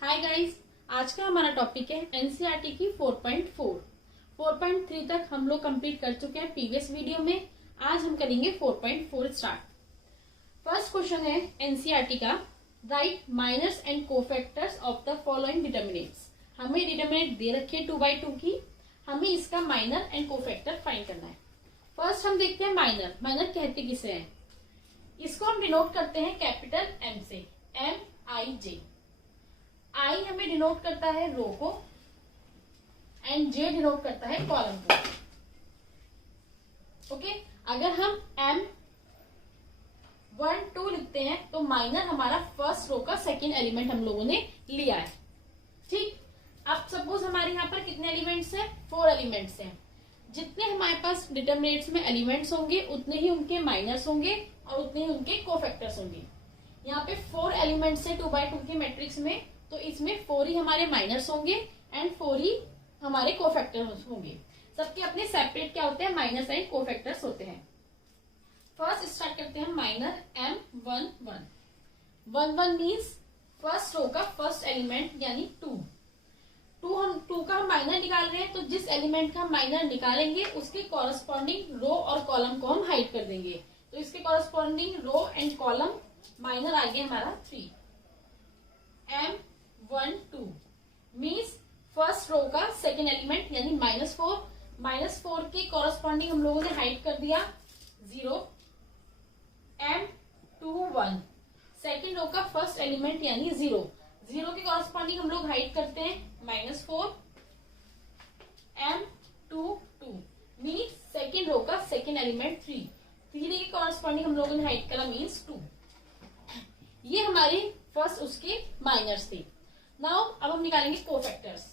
Hi guys, आज का हमारा टॉपिक है एनसीईआरटी की 4.4। 4.3 तक हम लोग कंप्लीट कर चुके हैं प्रीवियस वीडियो में। आज हम करेंगे 4.4 स्टार्ट। फर्स्ट क्वेश्चन है एनसीईआरटी का, write minors and cofactors of the following determinants. हमें डिटर्मिनेंट दे रखी है 2/2 की, हमें इसका माइनर एंड कोफैक्टर फाइंड करना है। फर्स्ट हम देखते हैं माइनर। माइनर कहते किसे हैं? इसको हम डिनोट करते हैं कैपिटल एम से, MIJ। आई हमें डिनोट करता है रो को एंड जे डिनोट करता है कॉलम को। ओके, अगर हम M1 2 लिखते हैं तो माइनर हमारा फर्स्ट रो का सेकेंड एलिमेंट हम लोगों ने लिया है। ठीक, अब सपोज हमारे यहाँ पर कितने एलिमेंट्स हैं? 4 एलिमेंट्स हैं। जितने हमारे पास डिटर्मिनेंट्स में एलिमेंट्स होंगे उतने ही उनके माइनर्स होंगे और उतने ही उनके कोफैक्टर्स होंगे। यहाँ पे 4 एलिमेंट्स है 2/2 के मैट्रिक्स में, तो इसमें 4 ही हमारे माइनर्स होंगे एंड 4 ही हमारे कोफैक्टर्स होंगे। सबके अपने सेपरेट क्या होते हैं? माइनस एंड कोफैक्टर्स होते हैं। फर्स्ट स्टार्ट करते हैं minor M11। 11 means first row का फर्स्ट एलिमेंट यानी 2 का हम माइनर निकाल रहे हैं, तो जिस एलिमेंट का हम माइनर निकालेंगे उसके कॉरस्पॉन्डिंग रो और कॉलम को हम हाइड कर देंगे। तो इसके corresponding row and column minor आ गया हमारा 3। M12 मीन्स फर्स्ट रो का सेकेंड एलिमेंट यानी -4। -4 के कॉरस्पॉन्डिंग हम लोगों ने हाइड कर दिया 0। M21 सेकेंड रो का फर्स्ट एलिमेंट यानी 0 के कॉरस्पॉन्डिंग हम लोग हाइड करते हैं -4। M22 मीन्स सेकेंड रो का सेकेंड एलिमेंट 3 के कॉरस्पॉन्डिंग हम लोगों ने हाइड करा मीन्स 2। ये हमारे फर्स्ट उसके माइनर्स थे। नाउ अब हम निकालेंगे कोफैक्टर्स।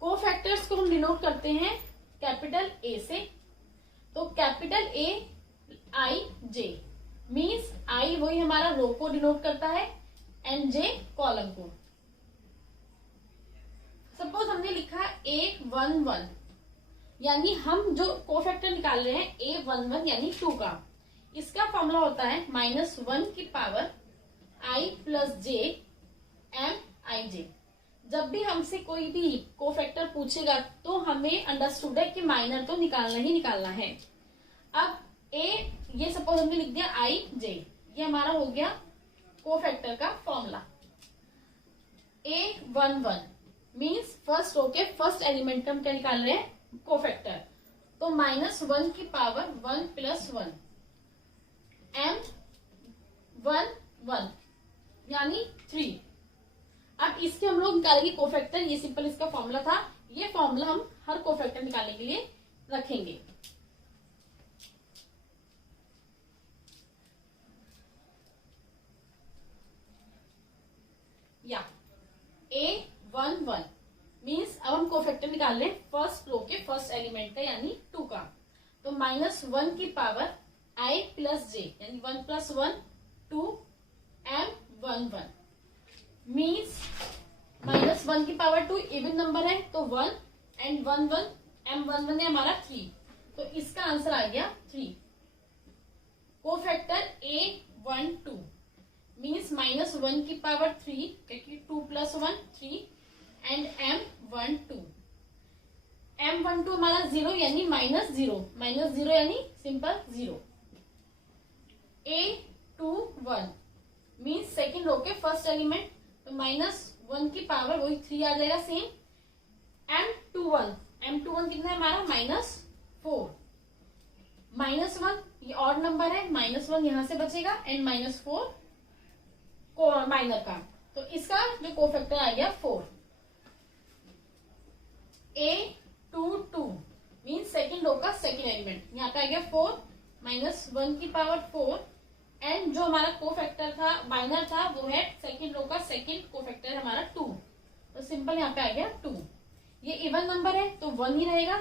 कोफैक्टर्स को हम डिनोट करते हैं कैपिटल ए से। तो कैपिटल AIJ मीन्स आई वही हमारा रो को डिनोट करता है एंड जे कॉलम को। सपोज हमने लिखा A11 यानी हम जो कोफैक्टर निकाल रहे हैं A11 यानी 2 का, इसका फॉर्मूला होता है -1 की power I plus J MIJ। जब भी हमसे कोई भी कोफैक्टर पूछेगा तो हमें अंडरस्टूड है कि माइनर तो निकालना ही निकालना है। अब ये सपोज हमने लिख दिया IJ, ये हमारा हो गया कोफैक्टर का formula. A11 means first row के फर्स्ट एलिमेंट हम क्या निकाल रहे हैं? कोफैक्टर। तो -1 की पावर 1 प्लस 1 M11 यानी 3। अब इसके हम लोग निकालेंगे कोफैक्टर। ये सिंपल इसका फॉर्मूला था, ये फॉर्मूला हम हर कोफैक्टर निकालने के लिए रखेंगे। या A11 मीन्स अब हम कोफैक्टर निकाल रहे हैं फर्स्ट रो के फर्स्ट एलिमेंट का यानी 2 का। तो -1 की पावर I प्लस J यानी 1 प्लस 1 2 M11 मीन्स -1 की पावर 2 इवन नंबर है तो 1 एंड 1 1 M11 है हमारा 3, तो इसका आंसर आ गया 3। कोफैक्टर A12 मीन्स -1 की पावर 3 क्योंकि 2 प्लस 1 3 एंड M12 हमारा 0 यानी -0 यानी सिंपल 0। A21 मीन्स सेकेंड रो के फर्स्ट एलिमेंट, तो -1 की पावर वही 3 आ जाएगा सेम। M21 कितना है हमारा? -4। -1 ये ऑड नंबर है, -1 यहां से बचेगा एंड -4 माइनर का, तो इसका जो कोफैक्टर आ गया 4। A22 मीन्स सेकेंड रो का सेकेंड एलिमेंट, यहाँ पे आ गया 4 -1 की पावर 4 एंड जो हमारा कोफैक्टर था माइनर था वो है सेकेंड रो का सेकेंड कोफैक्टर हमारा 2, तो सिंपल यहाँ पे आ गया 2। ये इवन नंबर है तो 1 ही रहेगा,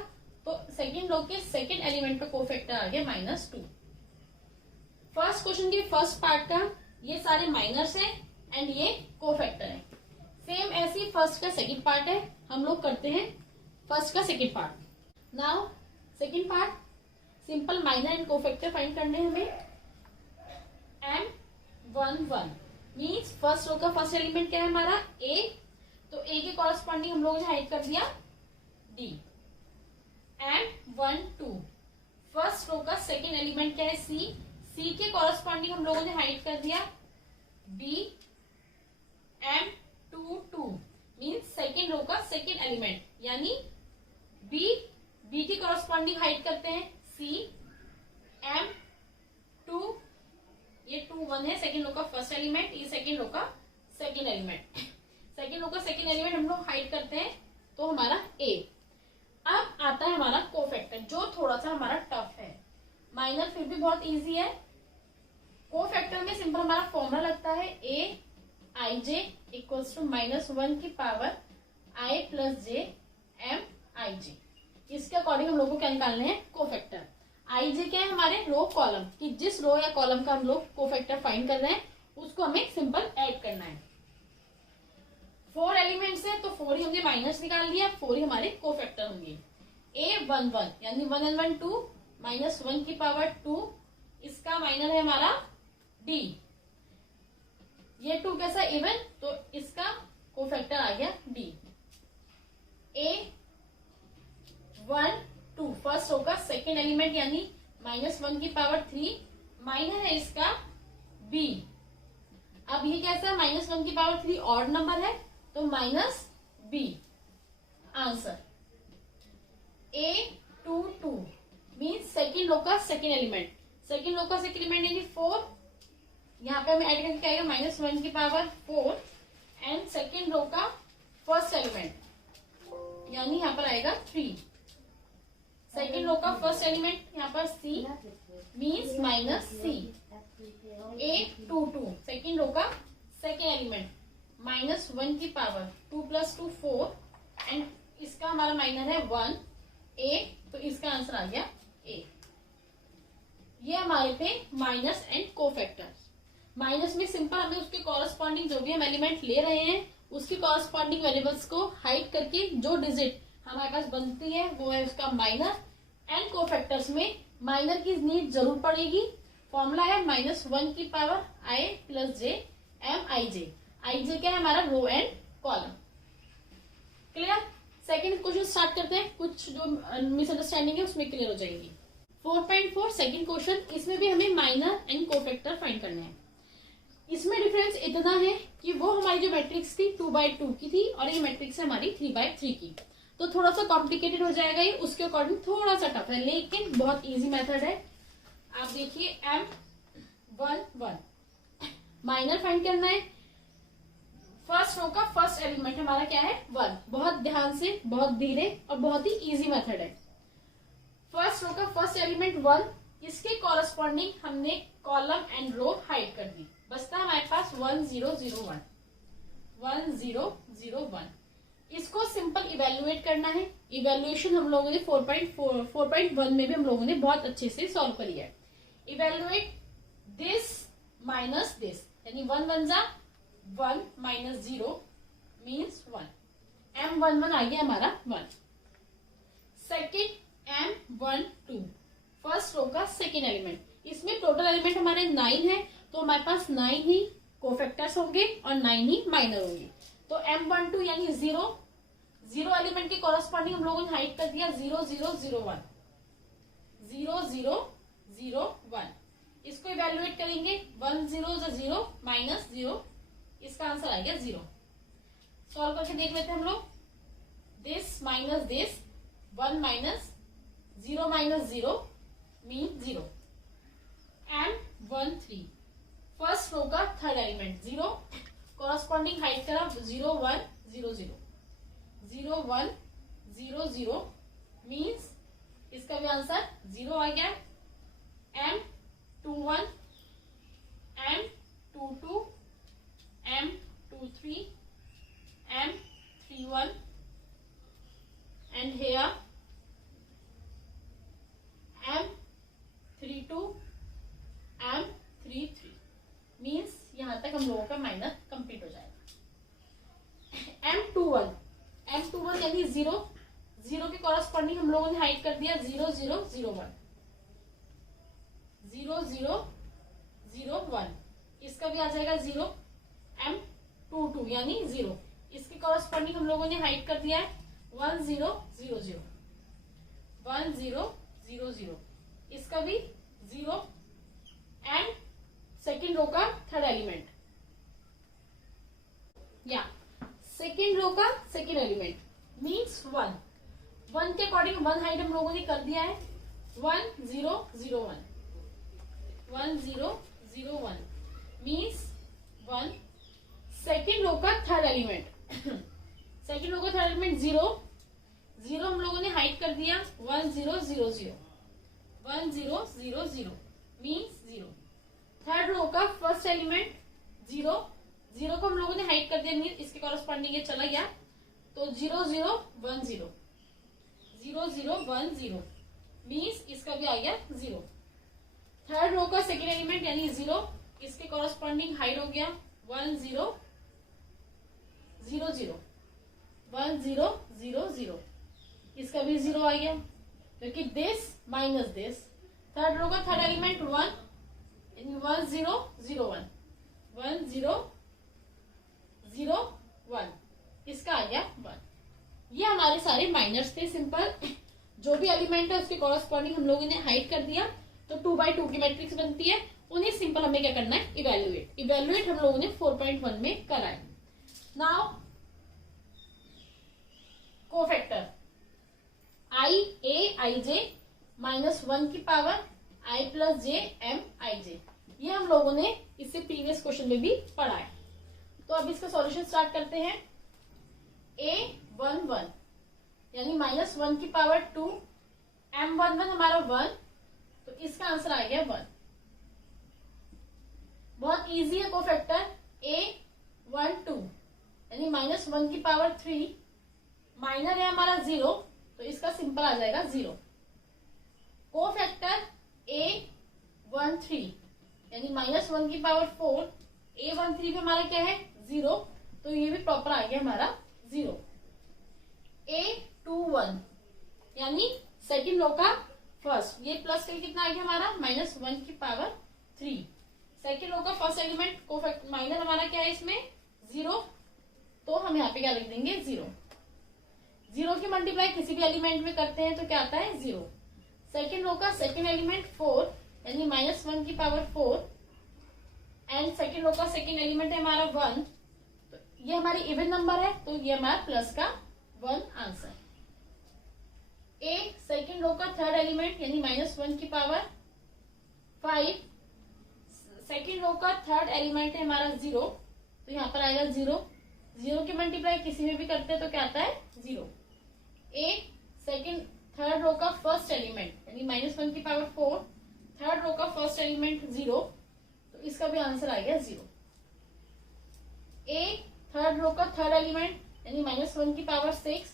तो सेकेंड रो के सेकेंड एलिमेंट का कोफैक्टर आ गया -2। फर्स्ट क्वेश्चन के फर्स्ट पार्ट का ये सारे माइनर्स हैं एंड ये कोफैक्टर है। सेम ऐसी फर्स्ट का सेकेंड पार्ट है, हम लोग करते हैं फर्स्ट का second part. Now second part, simple minor and cofactor find करने हमें। 1 1 मीन्स फर्स्ट रो का फर्स्ट एलिमेंट क्या है हमारा ए, तो ए के कॉरस्पॉन्डिंग हम लोगों ने हाइड कर दिया डी। एंड 1 2 फर्स्ट रो का सेकेंड एलिमेंट क्या है सी, सी के कॉरस्पॉन्डिंग हम लोगों ने हाइड कर दिया B. And 2 2 means second row का सेकेंड एलिमेंट यानी बी, बी के कॉरस्पॉन्डिंग हाइड करते हैं सी। एम 2 ये 2 1 है सेकेंड रो का फर्स्ट एलिमेंट, ये सेकेंड रो का सेकेंड एलिमेंट, सेकेंड रो का सेकेंड एलिमेंट हम लोग हाइड करते हैं तो हमारा ए। अब आता है हमारा कोफैक्टर जो थोड़ा सा हमारा टफ है, माइनर फिर भी बहुत इजी है। कोफैक्टर में सिंपल हमारा फॉर्मूला लगता है ए आई जे इक्वल्स टू -1 की power I plus J M I जे। इसके अकॉर्डिंग हम लोग को क्या निकालने हैं कोफैक्टर। आई जे क्या है हमारे रो कॉलम कि जिस रो या कॉलम का हम लोग कोफैक्टर फाइंड कर रहे हैं उसको हमें सिंपल ऐड करना है। 4 एलिमेंट्स है तो 4 ही हमने माइनस निकाल दिया, 4 ही हमारे कोफैक्टर होंगे। ए 1 1 यानी 1 and 1 2 -1 की पावर 2, इसका माइनर है हमारा डी। ये 2 कैसा इवन तो इसका कोफैक्टर आ गया डी। ए 1 2 फर्स्ट होगा सेकेंड एलिमेंट यानी -1 की पावर 3, माइनर है इसका बी। अब ये कैसा -1 की पावर 3 ऑड नंबर है तो माइनस बी आंसर। ए 2 2 मीन्स सेकेंड रो का सेकेंड एलिमेंट, सेकेंड रो का सेकेंड एलिमेंट यानी 4, यहाँ पे हमें ऐड करके क्या आएगा -1 की पावर 4 एंड सेकेंड रो का फर्स्ट एलिमेंट यानी यहाँ पर आएगा 3। सेकेंड रो का फर्स्ट एलिमेंट यहाँ पर सी मीन्स -c। ए 2 2 सेकेंड रो का सेकेंड एलिमेंट -1 की पावर 2 + 2 4 एंड इसका हमारा माइनर है 1 ए, तो इसका आंसर आ गया ए। ये हमारे थे माइनस एंड कोफैक्टर्स। माइनस में सिंपल हमें उसके कॉरस्पॉन्डिंग जो भी हम एलिमेंट ले रहे हैं उसके कॉरस्पॉन्डिंग वेरिएबल्स को हाइड करके जो डिजिट हमारे पास बनती है वो है उसका माइनर। एंड कोफैक्टर्स में माइनर की नीड जरूर पड़ेगी, फॉर्मूला है -1 की power I plus J M I J. I J क्या है हमारा row and column. Clear. Second question start करते हैं, कुछ जो मिसअंडरस्टैंडिंग है उसमें क्लियर हो जाएगी। 4.4 सेकेंड क्वेश्चन, इसमें भी हमें माइनर एंड कोफैक्टर फाइंड करने हैं। इसमें डिफरेंस इतना है कि वो हमारी जो मैट्रिक्स थी 2/2 की थी और ये मैट्रिक्स है हमारी 3/3 की, तो थोड़ा सा कॉम्प्लिकेटेड हो जाएगा ये, उसके अकॉर्डिंग थोड़ा सा टफ है लेकिन बहुत इजी मेथड है। आप देखिए M11 माइनर फाइंड करना है। फर्स्ट रो का फर्स्ट एलिमेंट हमारा क्या है 1, बहुत ध्यान से बहुत धीरे और बहुत ही इजी मेथड है। फर्स्ट रो का फर्स्ट एलिमेंट 1, इसके कॉरस्पॉन्डिंग हमने कॉलम एंड रो हाइड कर दी, बचता हमारे पास 1 0 0 1 1 0 0 1। इसको सिंपल इवेल्युएट करना है। इवेल्युएशन हम लोगों ने 4.1 में भी हम लोगों ने बहुत अच्छे से सॉल्व करी है। इवेल्युएट दिस माइनस दिस यानी 1 1 जा 1 -0 मीन्स 1। M11 आ गया हमारा 1। सेकेंड M12 फर्स्ट रो का सेकेंड एलिमेंट, इसमें टोटल एलिमेंट हमारे 9 है तो हमारे पास 9 ही कोफैक्टर्स होंगे और 9 ही माइनर होंगे। तो M12 यानी 0 एलिमेंट के कॉरस्पॉन्डिंग हम लोगों ने हाइड कर दिया 0 0 0 1 0 0 0 1। इसको इवेल्युएट करेंगे 1 0 0 -0, इसका आंसर आ गया 0। सॉल्व करके देख लेते हैं हम लोग। This minus this 1 -0 -0 mean 0। M13 first row का थर्ड एलिमेंट 0, कॉरस्पॉन्डिंग हाइड करा 0 1 0 0 0 1 0 0 मीन्स इसका भी आंसर 0 आ गया। M21 M22 M23 M31 and here M32 M33 means यहां तक हम लोगों का माइनर कंप्लीट हो जाएगा। M21 यानी 0 के कॉरस्पॉन्डिंग हम लोगों ने हाइड कर दिया 0 0 0 1 0 0 0 1 इसका भी आ जाएगा 0, M22 यानी 0। इसके कॉरस्पॉन्डिंग हम लोगों ने हाइड कर दिया है 1 0 0 0, 1 0 0 0। इसका भी 0 एंड सेकेंड रो का थर्ड एलिमेंट या सेकेंड रो का सेकेंड एलिमेंट मीन्स 1। 1 के अकॉर्डिंग 1 हाइड हम लोगों ने कर दिया है 1 0 0 1, 1 0 0 1 मीन्स 1। सेकेंड रो का थर्ड एलिमेंट सेकेंड रो का थर्ड एलिमेंट 0 0 हम लोगों ने हाइड कर दिया 1 0 0 0, 1 0 0 0 मीन्स 0। थर्ड रो का फर्स्ट एलिमेंट 0 0 को हम लोगों ने हाइड कर दिया मीन्स इसके कॉरस्पॉन्डिंग ये चला गया तो 0 0 1 0, 0 0 1 0 मीन्स इसका भी आ गया 0। थर्ड रो का सेकेंड एलिमेंट यानी 0 इसके कॉरस्पॉन्डिंग हाइड हो गया 1 0 0 0, 1 0 0 0 इसका भी 0 आ गया क्योंकि this minus this. Third row का थर्ड एलिमेंट 1 यानी 1 0 0 1, 1 0 0 1 इसका आ गया 1। ये हमारे सारे माइनर्स थे सिंपल। जो भी एलिमेंट है उसके कॉरस्पॉन्डिंग हम लोगों ने हाइड कर दिया तो 2x2 की मैट्रिक्स बनती है। उन्हें सिंपल हमें क्या करना है इवेल्युएट। इवेल्युएट हम लोगों ने 4.1 में करा है। नाउ कोफैक्टर आई ए आई जे माइनस 1 की power I plus J M I जे, ये हम लोगों ने इससे प्रीवियस क्वेश्चन में भी पढ़ा है। तो अब इसका सॉल्यूशन स्टार्ट करते हैं। A11 यानी माइनस 1 की पावर 2, M11 हमारा 1 तो इसका आंसर आ गया 1। बहुत इजी है कोफैक्टर। A12 यानी माइनस 1 की पावर 3, माइनर है हमारा 0 तो इसका सिंपल आ जाएगा 0। कोफैक्टर A13 यानी माइनस 1 की पावर 4, A13 पे हमारा क्या है 0 तो ये भी प्रॉपर आ गया हमारा 0। A21 यानी सेकेंड रो का फर्स्ट, ये प्लस करके कितना आ गया हमारा माइनस 1 की पावर 3। सेकेंड रो का फर्स्ट एलिमेंट कोफैक्टर माइनर हमारा क्या है इसमें 0 तो हम यहाँ पे क्या लिख देंगे 0। 0 की मल्टीप्लाई किसी भी एलिमेंट में करते हैं तो क्या आता है 0। सेकेंड रो का सेकेंड एलिमेंट 4 यानी माइनस 1 की पावर 4 एंड सेकेंड रो का सेकेंड एलिमेंट है हमारा 1 तो ये हमारी इवन नंबर है तो ये हमारा प्लस का 1 आंसर। ए सेकेंड रो का थर्ड एलिमेंट यानी माइनस 1 की पावर 5, सेकेंड रो का थर्ड एलिमेंट है हमारा 0 तो यहाँ पर आएगा 0। 0 की मल्टीप्लाई किसी में भी करते हैं तो क्या आता है 0। ए सेकेंड थर्ड रो का फर्स्ट एलिमेंट यानी माइनस 1 की पावर 4, थर्ड रो का फर्स्ट एलिमेंट 0 तो इसका भी आंसर आ गया 0। ए थर्ड रो का थर्ड एलिमेंट यानी माइनस 1 की पावर 6,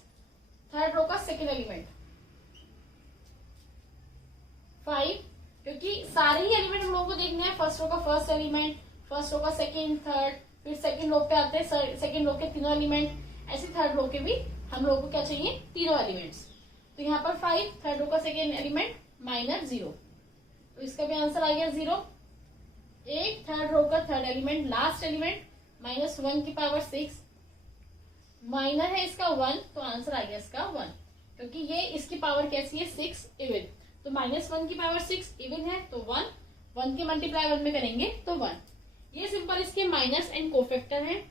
थर्ड रो का सेकेंड एलिमेंट 5 क्योंकि सारे ही एलिमेंट हम लोगों को देखने हैं। फर्स्ट रो का फर्स्ट एलिमेंट, फर्स्ट रो का सेकेंड थर्ड, फिर सेकेंड रो पे आते हैं सेकेंड रो के तीनों एलिमेंट, ऐसे थर्ड रो के भी हम लोगों को क्या चाहिए तीनों एलिमेंट्स। तो यहाँ पर 5 थर्ड रो का सेकेंड एलिमेंट माइनस 0 तो इसका भी आंसर आ गया 0। एक थर्ड रो का third element last element minus 1 की पावर 6, माइनर है इसका 1 तो आंसर आ गया इसका 1 क्योंकि ये इसकी पावर कैसी है 6 इवन तो माइनस 1 की पावर 6 इवन है तो 1 की मल्टीप्लाई 1 में करेंगे तो 1। ये सिंपल इसके माइनस एंड कोफैक्टर हैं।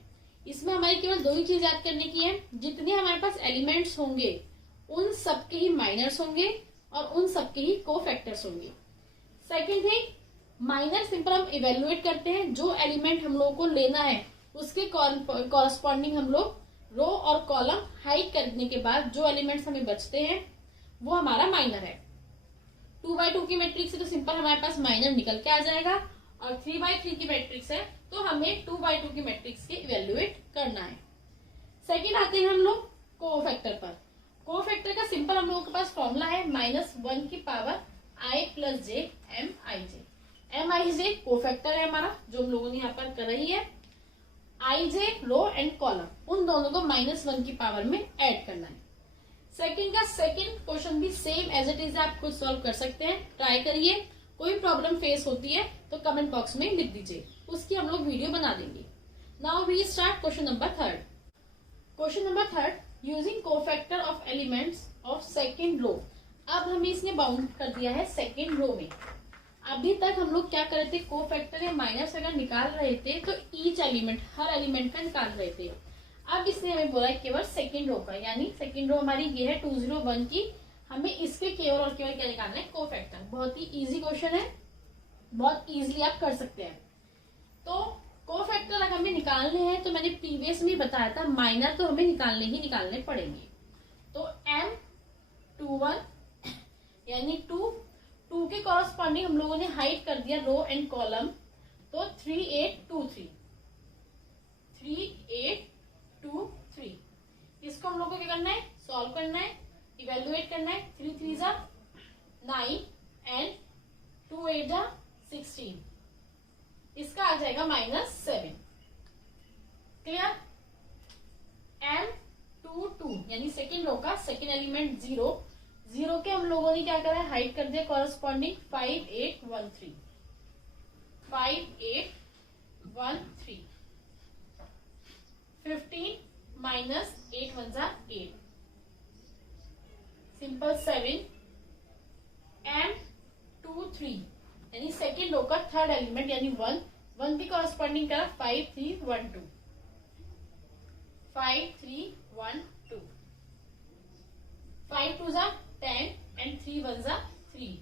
इसमें हमारी केवल दो ही चीज याद करने की है, जितने हमारे पास एलिमेंट्स होंगे उन सबके ही माइनर्स होंगे और उन सबके ही कोफैक्टर्स होंगे। सेकेंड थिंग माइनर सिंपल हम इवेल्युएट करते हैं, जो एलिमेंट हम लोगों को लेना है उसके कॉरस्पॉन्डिंग हम लोग रो और कॉलम हाइड करने के बाद जो एलिमेंट्स हमें बचते हैं वो हमारा माइनर है। 2x2 की मैट्रिक्स है तो सिंपल हमारे पास माइनर निकल के आ जाएगा और 3x3 की मैट्रिक्स है तो हमें 2x2 की मैट्रिक्स के इवेल्युएट करना है। सेकेंड आते हैं हम लोग कोफैक्टर पर। कोफैक्टर का सिंपल हम लोगों के पास फॉर्मूला है माइनस 1 की power I plus J M I J. M I J cofactor है हमारा जो हम लोगों ने यहाँ पर कर रही है, आई जे रो एंड कॉलम उन दोनों को माइनस 1 की पावर में ऐड करना है। सेकंड का सेकंड क्वेश्चन भी सेम एज इट इज आप खुद सॉल्व कर सकते हैं, ट्राई करिए। कोई प्रॉब्लम फेस होती है तो कमेंट बॉक्स में लिख दीजिए। उसकी हम लोग वीडियो बना देंगे। Now we start question number third. Question number third, using cofactor of elements of second row. अब हमें इसने बाउंड कर दिया है सेकेंड रो में। अभी तक हम लोग क्या कर रहे थे, कोफैक्टर या माइनस अगर निकाल रहे थे तो ईच एलिमेंट, हर एलिमेंट का निकाल रहे थे। अब इसने हमें बोला है केवल सेकेंड रो का, यानी सेकेंड रो हमारी ये है 201 की, हमें इसके केवल और केवल क्या निकालना है, कोफैक्टर। बहुत ही इजी क्वेश्चन है, बहुत इजीली आप कर सकते हैं। तो कोफैक्टर अगर हमें निकालने हैं तो मैंने प्रीवियस में बताया था माइनर तो हमें निकालने पड़ेंगे। तो M21 यानी 2 के कॉरस्पॉन्डिंग हम लोगों ने हाइड कर दिया रो एंड कॉलम, तो 3823 इसको हम लोग को क्या करना है, सॉल्व करना है, इवेल्युएट करना है। 3 3 जा 9 एंड 2 8 जा 16, इसका आ जाएगा -7। क्लियर। M22 यानी सेकेंड रो का सेकेंड एलिमेंट 0 के हम लोगों ने क्या करा है, हाइड कर दिया कॉरस्पॉन्डिंग 5813 15 -8 1 जा 8, सिंपल 7। M23 यानी सेकेंड रो का थर्ड एलिमेंट यानी 1 की कॉरस्पॉन्डिंग करा 5312 5 2 जा 10 एंड 3 1 जा 3,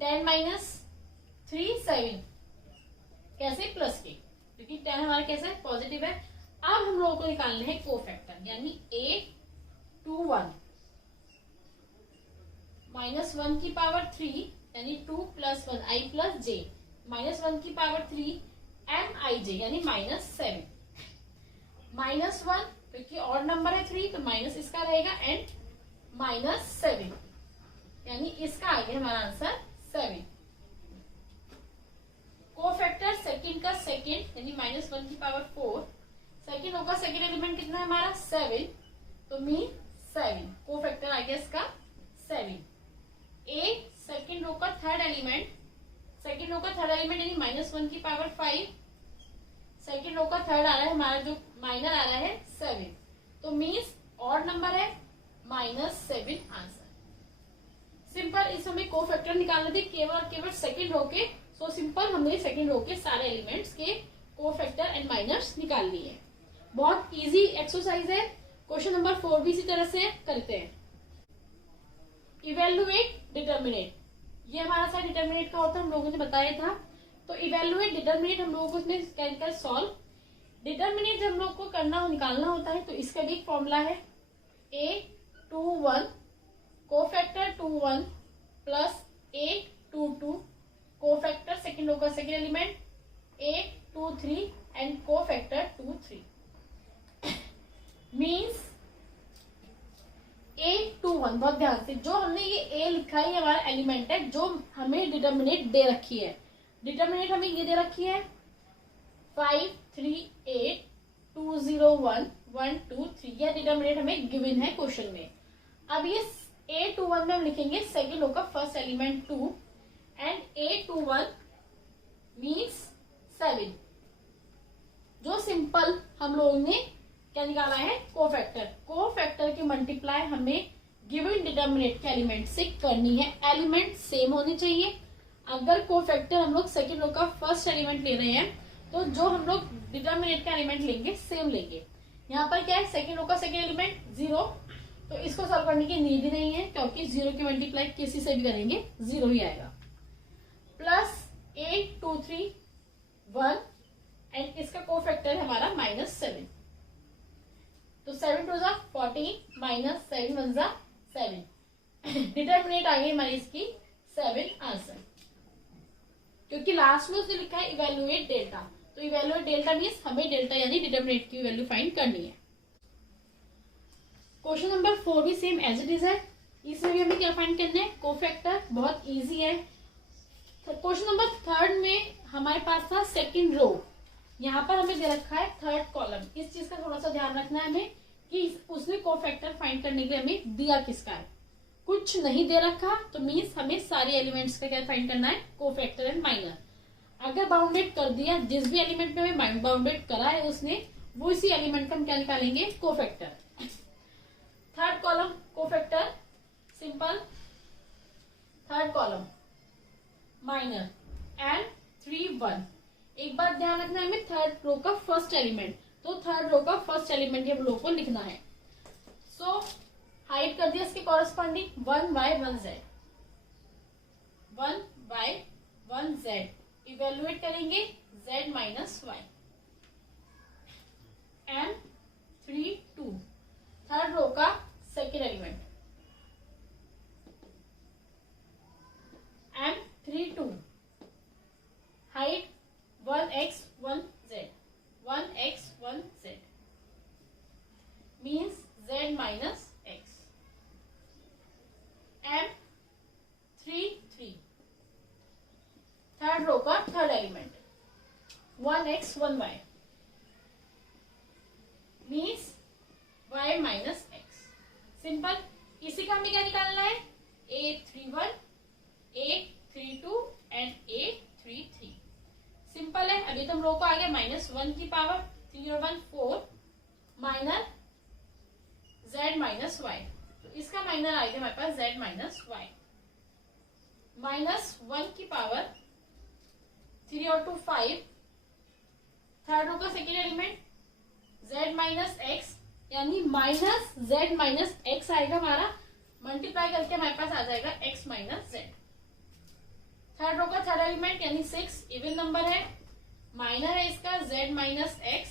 10 -3 7, कैसे, प्लस के, क्योंकि 10 हमारा कैसा है, पॉजिटिव है। अब हम लोगों को निकालने हैं कोफैक्टर, यानी A21 -1 की पावर 3 यानी 2 + 1 I + j, -1 की पावर 3 MIJ यानी -7, -1 क्योंकि ऑड नंबर है 3 तो माइनस इसका रहेगा एंड -7 यानी इसका आ गया हमारा आंसर 7। कोफैक्टर सेकंड का सेकंड यानी -1 की पावर 4, सेकंड होगा सेकंड एलिमेंट कितना है हमारा 7, तो मीन 7, कोफैक्टर आ गया इसका 7। ए सेकंड रो का थर्ड एलिमेंट यानी -1 की पावर 5, सेकंड रो का थर्ड आ रहा है हमारा, जो माइनर आ रहा है 7, तो मीन्स ऑड नंबर है -7 आंसर। सिंपल, इस हमें कोफैक्टर निकालने थे केवल और केवल सेकंड रो के, सो सिंपल हमने सेकंड रो के सारे एलिमेंट्स के कोफैक्टर एंड माइनर्स निकाल लिए। बहुत इजी एक्सरसाइज है। क्वेश्चन नंबर 4 भी इसी तरह से करते हैं। इवेल्युएट डिटर्मिनेट, ये हमारा सा डिटर्मिनेट का होता है, हम लोगों ने बताया था। तो इवेल्युएट डिटर्मिनेट हम लोगों को इसमें कैलकुलेट सॉल्व, डिटर्मिनेट जब हम लोग को करना निकालना होता है तो इसका भी एक फॉर्मूला है, A21 cofactor 21 plus A22 cofactor second row का second element A23 and cofactor 23 means A21। बहुत ध्यान से, जो हमने ये A लिखा है ये हमारा एलिमेंट है, जो हमें डिटर्मिनेट दे रखी है। डिटर्मिनेट हमें ये दे रखी है 5 3 8 2 0 1 1 2 3, यह डिटर्मिनेट हमें गिवन है क्वेश्चन में। अब ये A21 में हम लिखेंगे सेकेंड रो का first element 2 and A21 means 7, जो सिंपल हम लोगों ने क्या निकाला है, कोफैक्टर की मल्टीप्लाई हमें गिवन डिटर्मिनेट के एलिमेंट से करनी है। एलिमेंट सेम होने चाहिए। अगर कोफैक्टर हम लोग सेकेंड रो का फर्स्ट एलिमेंट ले रहे हैं तो जो हम लोग डिटर्मिनेट का एलिमेंट लेंगे सेम लेंगे। यहाँ पर क्या है, सेकेंड रो का सेकेंड एलिमेंट 0, तो इसको सॉल्व करने की नीड ही नहीं है क्योंकि 0 की मल्टीप्लाई किसी से भी करेंगे 0 ही आएगा। प्लस A23 1 एंड इसका कोफैक्टर है हमारा -7, तो 7 2 जा 14 -7 1 जा 7, डिटर्मिनेट आ गई हमारी इसकी 7 आंसर। क्योंकि लास्ट में उसने लिखा है इवेल्युएट डेल्टा, तो इवेल्युएट डेल्टा मीन्स हमें डेल्टा यानी डिटर्मिनेट की वैल्यू फाइंड करनी है। क्वेश्चन नंबर 4 भी सेम एज इट इज है, इसमें भी हमें क्या फाइंड करना है, कोफैक्टर। बहुत इजी है। क्वेश्चन नंबर 3 में हमारे पास था सेकेंड रो, यहाँ पर हमें दे रखा है थर्ड कॉलम। इस चीज का थोड़ा सा ध्यान रखना है हमें कि उसने कोफैक्टर फाइंड करने के लिए हमें दिया किसका है, कुछ नहीं दे रखा, तो मीन्स हमें सारे एलिमेंट्स का क्या फाइंड करना है, कोफैक्टर एंड माइनर। अगर बाउंडेड कर दिया, जिस भी एलिमेंट में हमें बाउंडेड करा है उसने, वो इसी एलिमेंट का हम क्या निकालेंगे, cofactor. Third column cofactor, simple. Third column minor and 3 1। एक बात ध्यान रखना है, हमें थर्ड रो का फर्स्ट एलिमेंट, तो थर्ड रो का फर्स्ट एलिमेंट हम लोग को लिखना है। सो हाइड कर दिया इसके corresponding 1 y 1 z, 1 y 1 z। Evaluate करेंगे z minus y and 3 2। Third row का second element and 3 2। Hide 1x 1 z, 1x 1 z means z minus x and 3 3। Third row का third element 1x 1 y means y minus x। Simple. इसी का हमें क्या निकालना है, a31, a32 and a33। Simple है। अभी तो हम रो को आ गया -1 की पावर 3 और 1 4 माइनर z माइनस वाई, तो इसका माइनर आ गया हमारे पास z माइनस वाई। -1 की पावर 3 और 2 5। थर्ड रो का second element z minus x, यानी माइनस z माइनस एक्स आएगा हमारा, मल्टीप्लाई करके हमारे पास आ जाएगा x minus z। Third row का थर्ड एलिमेंट यानी 6 इवन नंबर है, माइनर है इसका z माइनस एक्स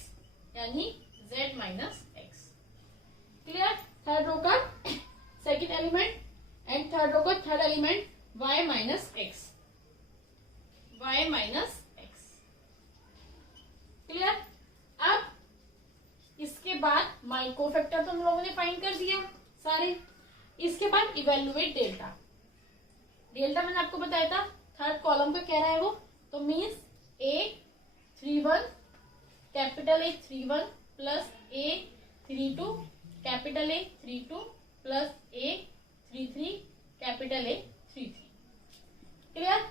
यानी z minus x. Clear. Third row का second element and third row का third element y minus x, y minus x. Clear. अब इसके बाद माई कोफैक्टर तो हम लोगों ने फाइंड कर दिया सारे। इसके बाद इवेल्युएट डेल्टा। डेल्टा मैंने आपको बताया था थर्ड कॉलम का कह रहा है वो, तो means a31 capital A31 plus A32 capital A32 plus A33 capital A33। Clear.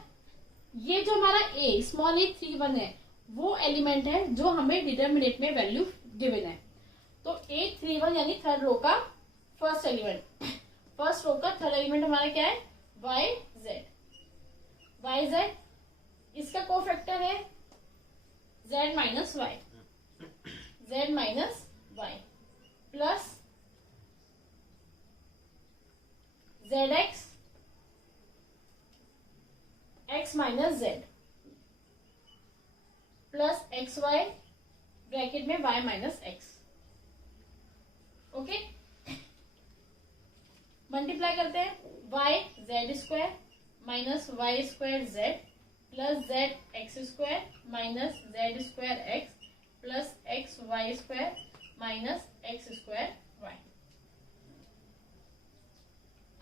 ये जो हमारा a स्मॉल a31 है वो एलिमेंट है जो हमें डिटरमिनेंट में वैल्यू गिवन है। तो a31 यानी थर्ड रो का फर्स्ट एलिमेंट, फर्स्ट रो का थर्ड एलिमेंट हमारा क्या है, yz। इसका कोफैक्टर है z minus y, z minus y plus zx x minus z plus x y bracket में y minus x. Okay, multiply करते हैं y z square minus y square z plus z x square minus z square x plus x y square minus x square y।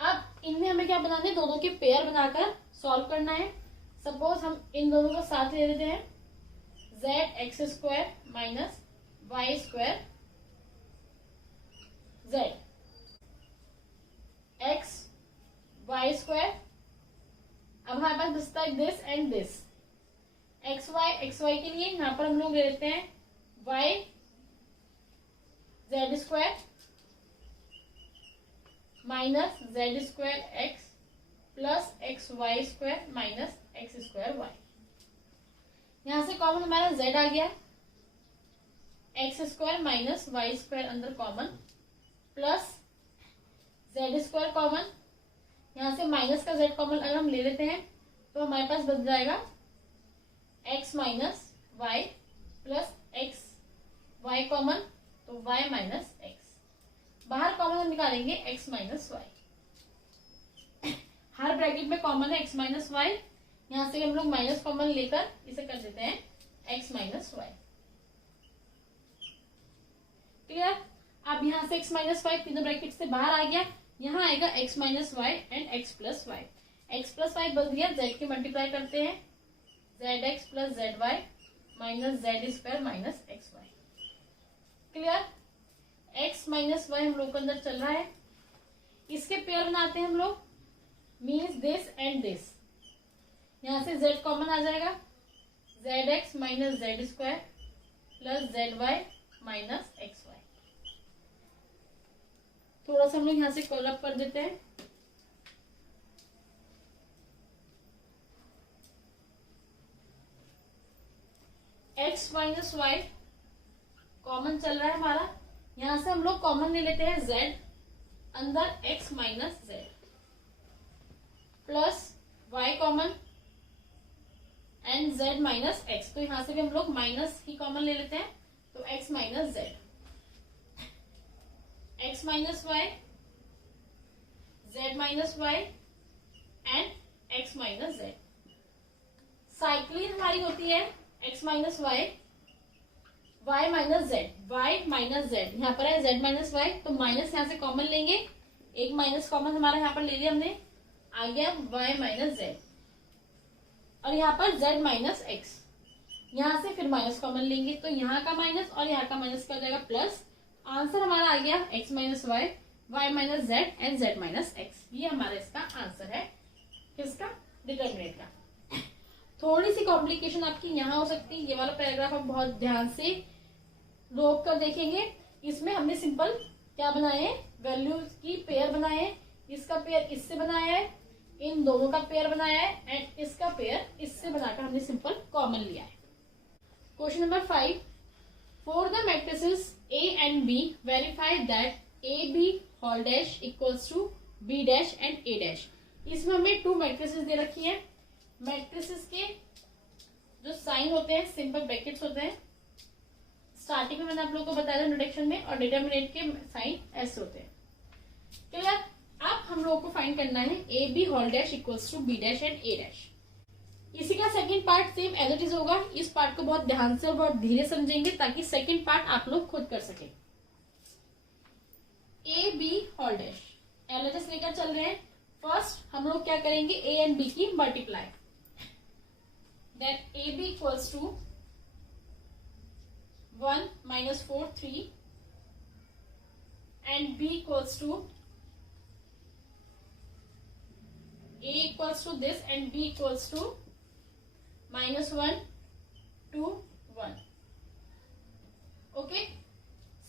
अब इनमें हमें क्या बनाना है, दोनों के पेयर बनाकर सॉल्व करना है। सपोज हम इन दोनों का साथ ले लेते हैं, z x square minus y square z x y square. अब हमारे पास बचता है this and this, x y के लिए यहां पर हम लोग ले लेते हैं y z square minus z square x plus x y square minus x square y. यहां से कॉमन हमारा z आ गया, x square minus y square अंदर common plus z square common, यहां से माइनस का z कॉमन अगर हम ले लेते हैं तो हमारे पास बच जाएगा x minus y plus x y common, तो y माइनस एक्स। बाहर कॉमन हम निकालेंगे x माइनस वाई, हर ब्रैकेट में कॉमन है x माइनस वाई, यहां से हम लोग माइनस कॉमन लेकर इसे कर देते हैं x माइनस वाई। क्लियर। अब यहां से x माइनस वाई तीनों ब्रैकेट से बाहर आ गया, यहाँ आएगा x minus y and x plus y. X plus y बदल दिया, z के मल्टीप्लाई करते हैं z x plus z y minus z square minus x y. Clear. x minus y हम लोग के अंदर चल रहा है, इसके पेयर बनाते हैं हम लोग, मीन्स दिस एंड दिस। यहां से z कॉमन आ जाएगा, z x minus z square plus z y minus x y. थोड़ा सा हम लोग यहाँ से कॉलअप कर देते हैं। एक्स माइनस वाई कॉमन चल रहा है हमारा, यहां से हम लोग कॉमन ले लेते हैं z, अंदर x minus Z plus y common and z minus x। तो यहां से भी हम लोग माइनस ही कॉमन ले लेते हैं, तो x minus z, x minus y, z minus y and x minus z. Cyclic हमारी होती है x minus y, y minus z, y minus z, यहाँ पर है z माइनस वाई, तो माइनस यहाँ से कॉमन लेंगे, एक माइनस कॉमन हमारा यहाँ पर ले लिया हमने, आ गया y माइनस जेड और यहाँ पर z माइनस एक्स। यहाँ से फिर माइनस कॉमन लेंगे तो यहाँ का माइनस और यहाँ का माइनस का हो जाएगा प्लस। आंसर हमारा आ गया x minus y, y minus z and z minus x. ये हमारा इसका आंसर है, किसका, डिटर्मिनेंट का। थोड़ी सी कॉम्प्लिकेशन आपकी यहाँ हो सकती है, ये वाला पैराग्राफ आप बहुत ध्यान से रोक कर देखेंगे। इसमें हमने सिंपल क्या बनाए हैं, वैल्यूज की पेयर बनाए हैं, इसका पेयर इससे बनाया है, इन दोनों का पेयर बनाया है एंड इसका पेयर इससे बनाकर हमने सिंपल कॉमन लिया है। Question number 5, for the matrices A and B verify that AB whole dash equals to B dash and A dash. इसमें हमें 2 मैट्रिसेस दे रखी है। मैट्रिसेस के जो साइन होते हैं सिंपल ब्रैकेट्स होते हैं, स्टार्टिंग में मैंने आप लोगों को बताया था इंट्रोडक्शन में, और डिटरमिनेंट के साइन ऐसे होते हैं। क्लियर। अब हम लोगों को फाइंड करना है A B whole dash equals to B dash and A dash. इसी का second part same as it is होगा। इस पार्ट को बहुत ध्यान से और बहुत धीरे समझेंगे ताकि सेकंड पार्ट आप लोग खुद कर सके। A B whole dash LHS लेकर चल रहे हैं। फर्स्ट हम लोग क्या करेंगे, ए एंड बी की multiply, then A B equals to 1 minus 4 3 and b equals to a equals to this and b equals to minus 1 2 1. Okay,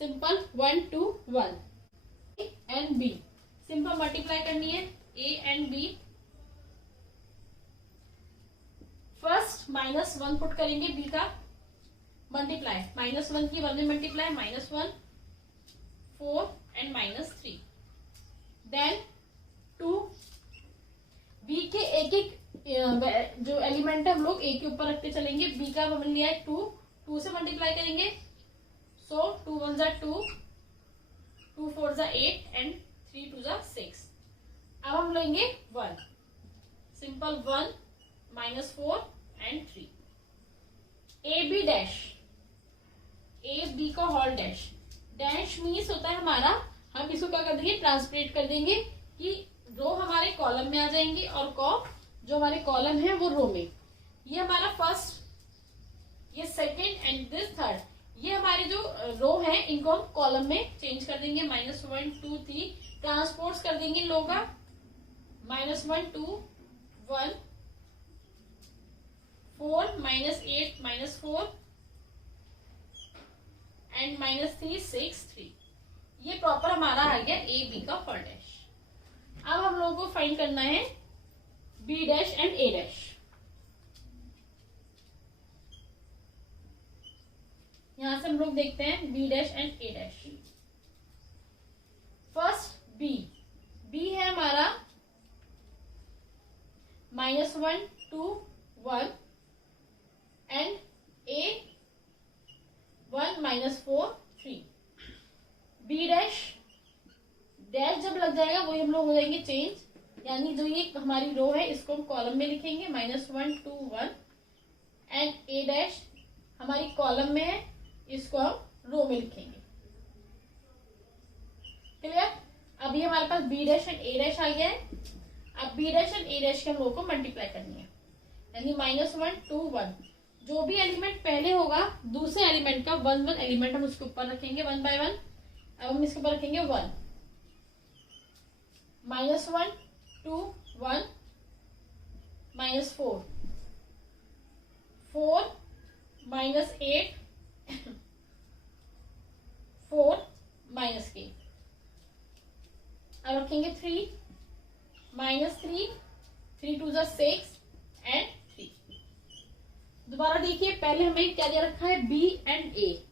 simple 1 2 1 a and b simple multiply करनी है a and b। First minus 1 put करेंगे b का, multiply minus 1 की 1 में multiply minus 1 4 and minus 3, then 2 B के एक एक जो एलिमेंट है हम लोग ए के ऊपर रखते चलेंगे। बी का हमने लिया है 2, 2 से मल्टीप्लाई करेंगे, सो 2 1 जा 2, 2 4 जा 8 एंड 3 2 जा 6। अब हम लेंगे 1, simple 1 minus 4 and 3। A B dash, A B का होल डैश, डैश मीन्स होता है हमारा, हम इसको क्या कर देंगे, ट्रांसलेट कर देंगे कि रो हमारे कॉलम में आ जाएंगे और जो हमारे कॉलम है वो रो में। ये हमारा फर्स्ट, ये सेकंड एंड दिस थर्ड, ये हमारे जो रो है इनको हम कॉलम में चेंज कर देंगे। माइनस 1 2 3 ट्रांसपोर्ट कर देंगे इन लोगों का, minus 1 2 1 4 minus 8 minus 4 and minus 3 6 3। ये प्रॉपर हमारा आ गया ए बी का होल डैश। अब हम लोगों को फाइंड करना है B dash and A dash. यहां से हम लोग देखते हैं B dash and A dash. First B, B है हमारा minus 1 2 1 and A 1 minus 4 3। B dash, dash जब लग जाएगा वही हम लोग हो जाएंगे चेंज, यानी जो ये हमारी रो है इसको हम कॉलम में लिखेंगे, माइनस 1 2 1 एंड ए डैश हमारी कॉलम में है, इसको हम रो में लिखेंगे। क्लियर। अभी हमारे पास B dash and A dash आ गया है। अब B dash and A dash के हम लोग को मल्टीप्लाई करनी है, यानी माइनस 1 2 1, जो भी एलिमेंट पहले होगा दूसरे एलिमेंट का 1 1 एलिमेंट हम उसके ऊपर रखेंगे 1 बाय 1। अब हम इसके ऊपर रखेंगे 1, माइनस 1 2 1 माइनस 4 4 -8 4 -k। अब रखेंगे 3 -3 3 2 6 एंड 3। दोबारा देखिए, पहले हमें क्या दे रखा है, बी एंड ए।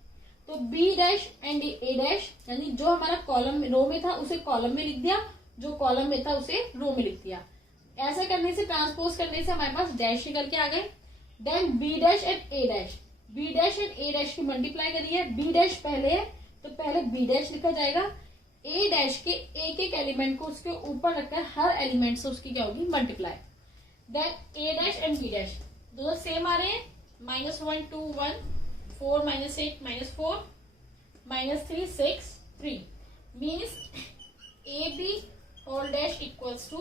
तो B dash and A dash, यानी जो हमारा कॉलम रो में था उसे कॉलम में लिख दिया, जो कॉलम में था उसे रो में लिख दिया। ऐसा करने से, ट्रांसपोज करने से हमारे पास डैश निकल के आ गए। Then B dash and A dash, B dash and A dash की मल्टीप्लाई करिए। बी डैश पहले है तो पहले बी डैश लिखा जाएगा। ए डैश के एक एक एलिमेंट को उसके ऊपर रखकर हर एलिमेंट से उसकी क्या होगी, multiply. Then A dash and B dash दोनों सेम आ रहे हैं, -1 2 1 4 -8 -4 -3 6 3 means A B whole dash equals to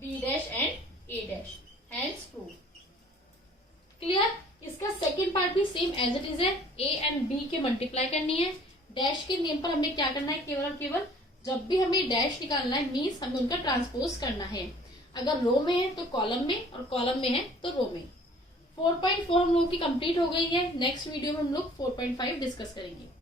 B dash and A dash, hence prove. Clear. इसका सेकेंड पार्ट भी सेम एज इट इज है, ए एंड बी के multiply करनी है। डैश के नेम पर हमें क्या करना है, केवल और केवल जब भी हमें डैश निकालना है मीन्स हमें उनका ट्रांसपोज करना है। अगर रो में है तो कॉलम में, और कॉलम में है तो रो में। 4.4 हम लोग की कंप्लीट हो गई है। नेक्स्ट वीडियो में हम लोग 4.5 डिस्कस करेंगे।